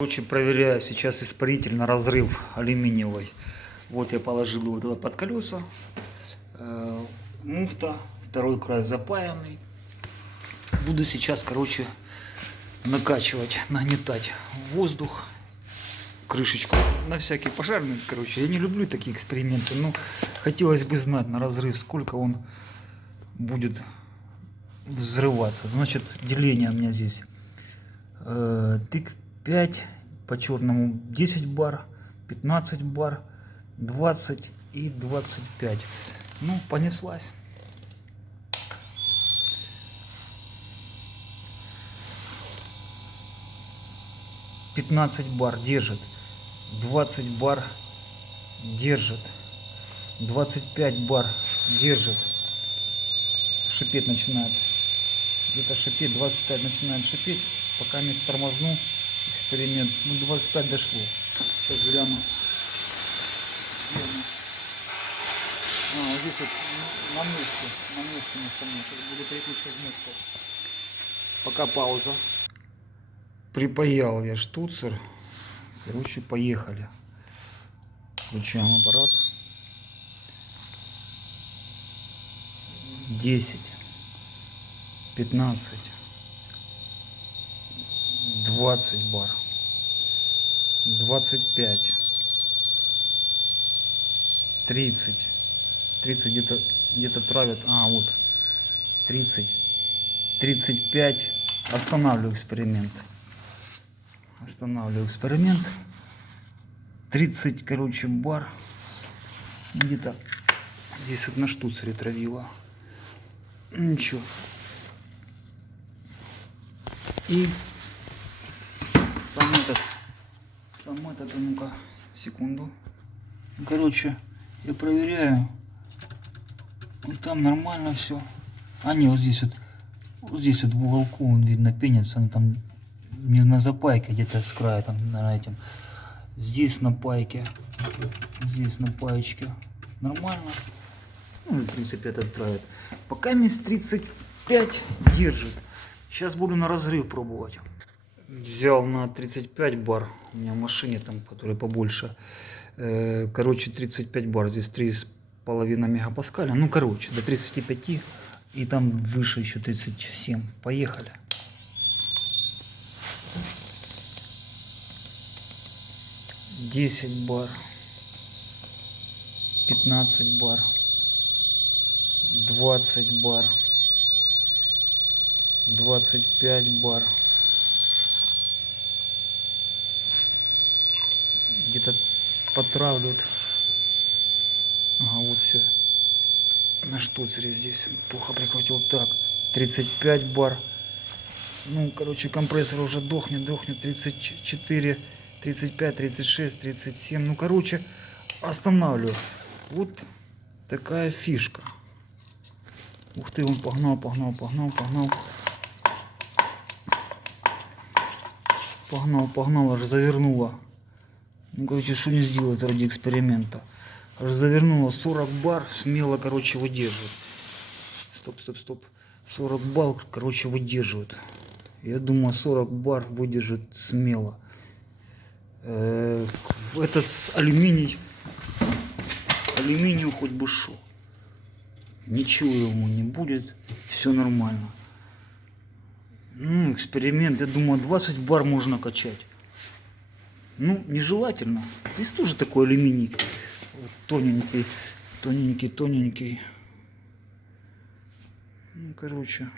Короче, проверяю сейчас испаритель на разрыв алюминиевый. Вот я положил его туда под колеса. Муфта, второй край запаянный. Буду сейчас, короче, накачивать, нагнетать воздух, крышечку на всякий пожарный. Короче, я не люблю такие эксперименты, но хотелось бы знать на разрыв, сколько он будет взрываться. Значит, деление у меня здесь тык 5, по черному 10 бар, 15 бар, 20 и 25. Ну, понеслась. бар держит, 20 бар держит, 25 бар держит. Шипеть начинает. Где-то шипеть, 25 начинает шипеть. Пока не тормозну эксперимент. Ну, 25 дошло. Сейчас гляну. Вот здесь вот на месте на самом. Сейчас буду переключать место. Пока пауза. Припаял я штуцер. Короче, поехали. Включаем аппарат. 10, 15, 20 бар, 25, 30 где-то травят, вот 30, 35. Останавливаю эксперимент. 30, короче, бар. Где-то здесь вот на штуцере травила. Ничего. И сам этот, ну-ка, секунду. Короче, я проверяю. Вот там нормально все. Не, вот здесь вот в уголку он видно пенится, он там не на запайке, где-то с края там на этим. Здесь на пайке, здесь на паечке. Нормально. Ну, в принципе, это травит. Пока минус 35 держит. Сейчас буду на разрыв пробовать. Взял на 35 бар. У меня в машине там, которая побольше. Короче, 35 бар. Здесь 3,5 мегапаскаля. Ну, короче, до 35. И там выше еще 37. Поехали. $10 бар. 15 бар. 20 бар, 25 бар, где-то потравливают. Вот все. На штуцере здесь плохо прикрутил. Так, 35 бар. Ну, короче, компрессор уже дохнет. 34, 35, 36, 37. Ну, короче, останавливаю. Вот такая фишка. Ух ты, он погнал. Погнал, аж завернуло. Ну, короче, что не сделать ради эксперимента. Аж завернуло 40 бар, смело, короче, выдерживает. Стоп. 40 бар, короче, выдерживает. Я думаю, 40 бар выдержит смело. Этот алюминию хоть бы шо. Ничего ему не будет, все нормально. Ну, эксперимент, я думаю, 20 бар можно качать. Ну, нежелательно. Здесь тоже такой алюминий. Вот, тоненький. Ну, короче.